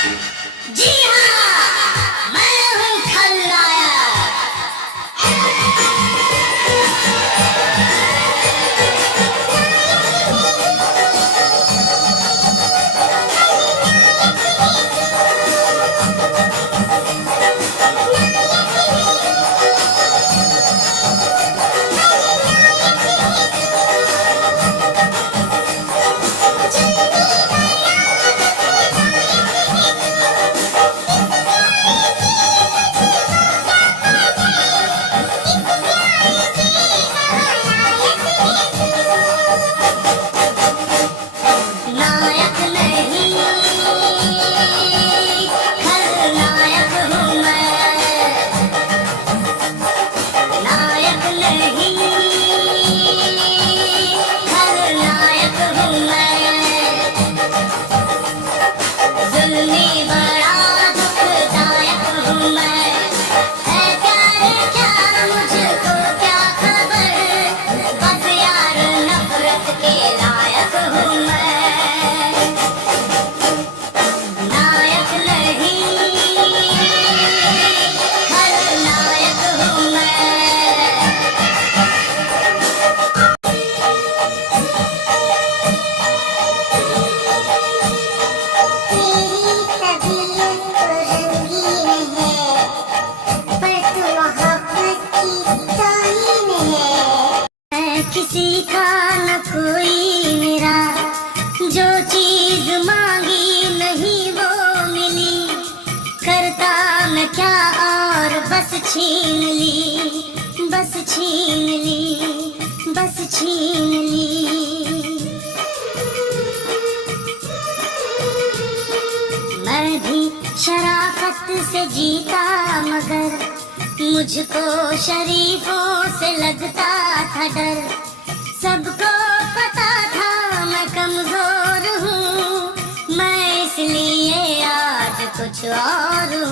जी हाँ, मैं हूँ खलनायक। नायक नहीं, खलनायक हूँ मैं। नायक नहीं, खलनायक हूँ मैं। जुल्मी बड़ा दुखदायक हूँ मैं। है प्यार क्या मुझको क्या खबर, बस यार नफरत के लायक हूँ मैं। नायक नहीं, खलनायक हूँ मैं। तेरी तबीयत तो रंगीन है, पर तू मोहब्बत की तौहीन है। मैं किसी का न कोई मेरा, जो चीज मांगी नहीं वो मिली। करता मैं क्या और बस छीन ली, बस छीन ली, बस छीन ली। मैं भी शराफत से जीता मगर मुझको शरीफों से लगता था डर। सबको पता था मैं कमजोर हूँ, मैं इसलिए आज कुछ और हूँ।